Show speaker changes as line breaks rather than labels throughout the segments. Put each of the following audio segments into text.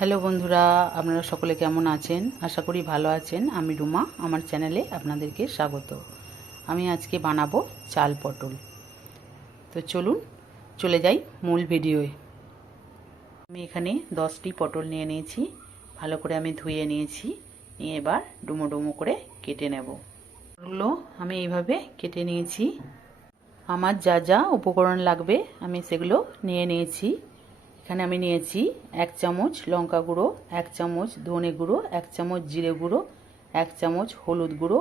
Hello বন্ধুরা, আপনারা সকলে কেমন আছেন? আশা করি ভালো আছেন। আমি রুমা, আমার চ্যানেলে আপনাদেরকে স্বাগত। আমি আজকে বানাবো চাল পটল। তো চলুন, চলে যাই মূল ভিডিওয়ে। আমি এখানে দশটি পটল নিয়ে নিয়েছি। ভালো করে আমি ধুয়ে নিয়েছি। নিয়ে এবার ডুমো ডুমো করে কেটে নেব। পটলগুলো আমি এইভাবে কেটে নিয়েছি। আমার যা যা উপকরণ লাগবে আমি সেগুলো নিয়ে নিয়েছি। এখানে আমি নিয়েছি এক চামচ লঙ্কা গুঁড়ো, এক চামচ ধনে গুঁড়ো, এক চামচ জিরে গুঁড়ো, এক চামচ হলুদ গুঁড়ো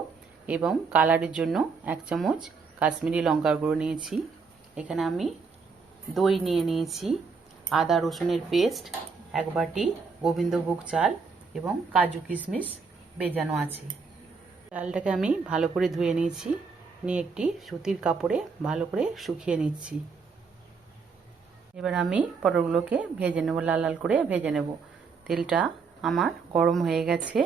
এবং কালারের জন্য এক চামচ কাশ্মীরি লঙ্কার গুঁড়ো নিয়েছি। এখানে আমি দই নিয়ে নিয়েছি, আদা রসুনের পেস্ট, এক বাটি গোবিন্দভোগ চাল এবং কাজু কিশমিশ বেজানো আছে। চালটাকে আমি ভালো করে ধুয়ে নিয়েছি, নিয়ে একটি সুতির কাপড়ে ভালো করে শুকিয়ে নিচ্ছি। এবার আমি পটলগুলোকে ভেজে নেব, লাল লাল করে ভেজে নেব। তেলটা আমার গরম হয়ে গেছে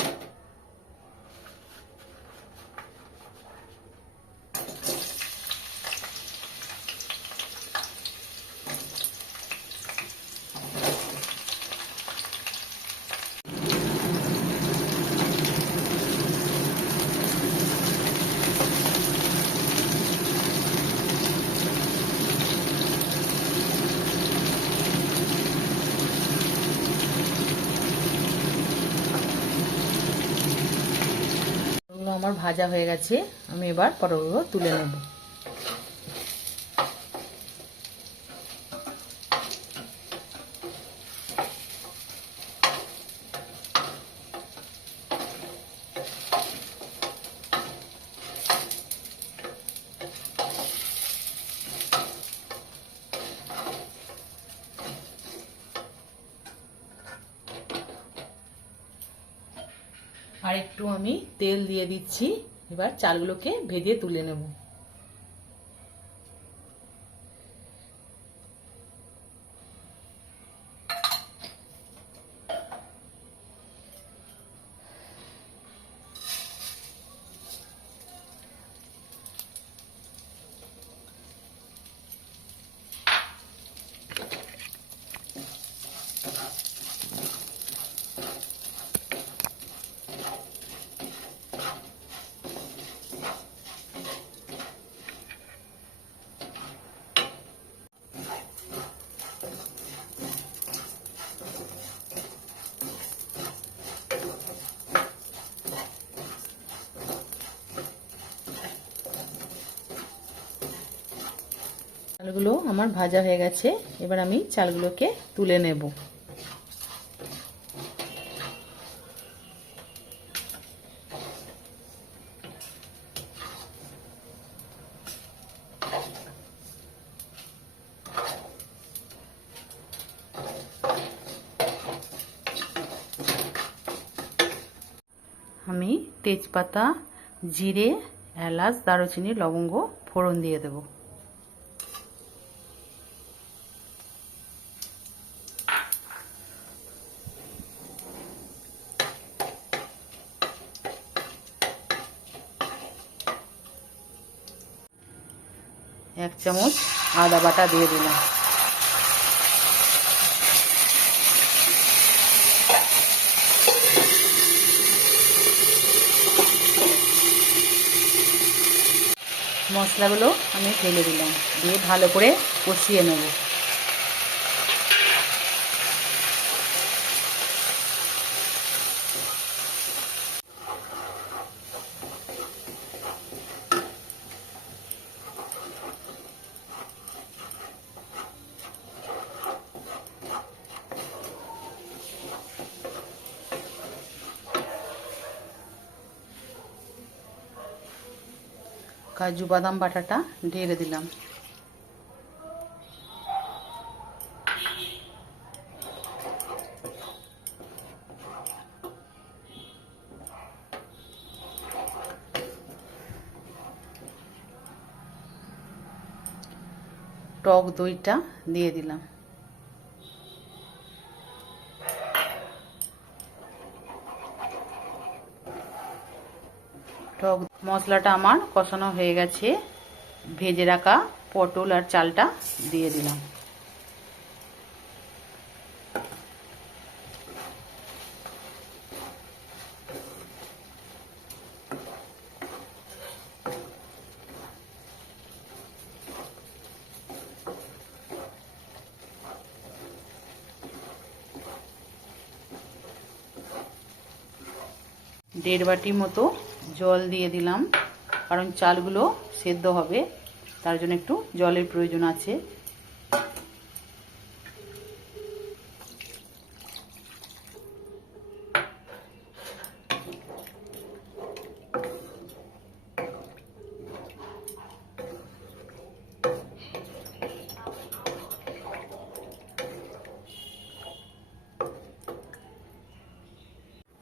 পটলগুলো আমার ভাজা হয়ে গেছে আমি এবার পটলগুলো তুলে নেব। আর একটু আমি তেল দিয়ে দিচ্ছি। এবার চালগুলোকে ভেজে তুলে নেব। চালগুলো আমার ভাজা হয়ে গেছে, এবার আমি চালগুলোকে তুলে নেব। আমি তেজপাতা, জিরে, এলাচ, দারুচিনি, লবঙ্গ, ফোড়ন দিয়ে দেবো। এক চামচ আদা বাটা দিয়ে দিলাম। মশলাগুলো আমি ফেলে দিলাম, দিয়ে ভালো করে কষিয়ে নেব। কাজু বাদাম বাটাটা ঢেলে দিলাম। টক দইটা দিয়ে দিলাম। টক মশলাটা আমার কষানো হয়ে গেছে। ভেজে রাখা পটল আর চালটা দিয়ে দিলাম। দেড় বাটি মতো জল দিয়ে দিলাম, কারণ চালগুলো সেদ্ধ হবে, তার জন্য একটু জলের প্রয়োজন আছে।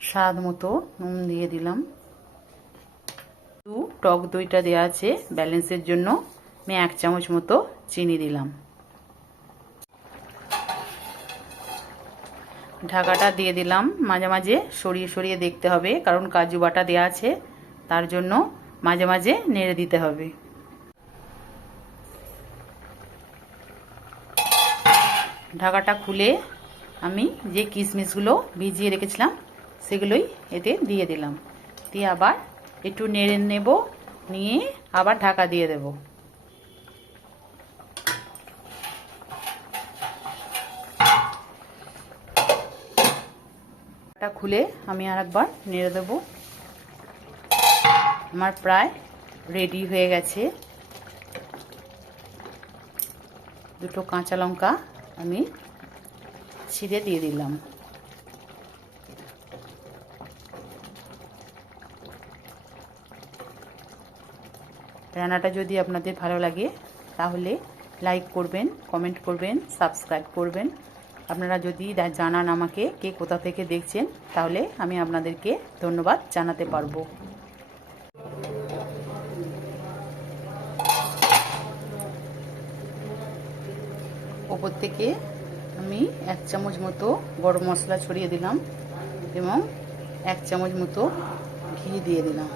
স্বাদ মতো নুন দিয়ে দিলাম। দু টক দইটা দেওয়া আছে ব্যালেন্সের জন্য। আমি এক চামচ মতো চিনি দিলাম। ঢাকাটা দিয়ে দিলাম। মাঝে মাঝে সরিয়ে সরিয়ে দেখতে হবে, কারণ কাজু বাটা দেওয়া আছে, তার জন্য মাঝে মাঝে নেড়ে দিতে হবে। ঢাকাটা খুলে আমি যে কিশমিশগুলো ভিজিয়ে রেখেছিলাম, সেগুলোই এতে দিয়ে দিলাম। দিয়ে আবার একটু নেড়ে নেব, নিয়ে আবার ঢাকা দিয়ে দেব। খুলে আমি আর একবার নেড়ে দেব। আমার প্রায় রেডি হয়ে গেছে। দুটো কাঁচা লঙ্কা আমি ছিঁড়ে দিয়ে দিলাম। রান্নাটা যদি আপনাদের ভালো লাগে, তাহলে লাইক করবেন কমেন্ট করবেন সাবস্ক্রাইব করবেন। আপনারা যদি জানান আমাকে কে কোথা থেকে দেখছেন, তাহলে আমি আপনাদেরকে ধন্যবাদ জানাতে পারব। ওপর থেকে আমি এক চামচ মতো গরম মশলা ছড়িয়ে দিলাম এবং এক চামচ মতো ঘি দিয়ে দিলাম।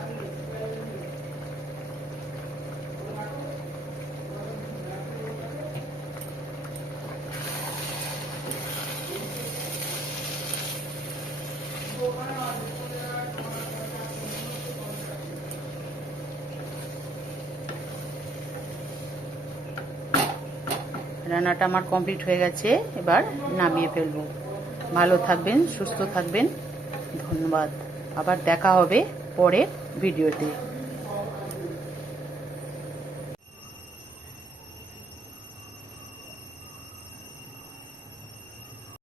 রান্নাটা আমার কমপ্লিট হয়ে গেছে, এবার নামিয়ে ফেলব। ভালো থাকবেন, সুস্থ থাকবেন। ধন্যবাদ। আবার দেখা হবে পরের ভিডিওতে।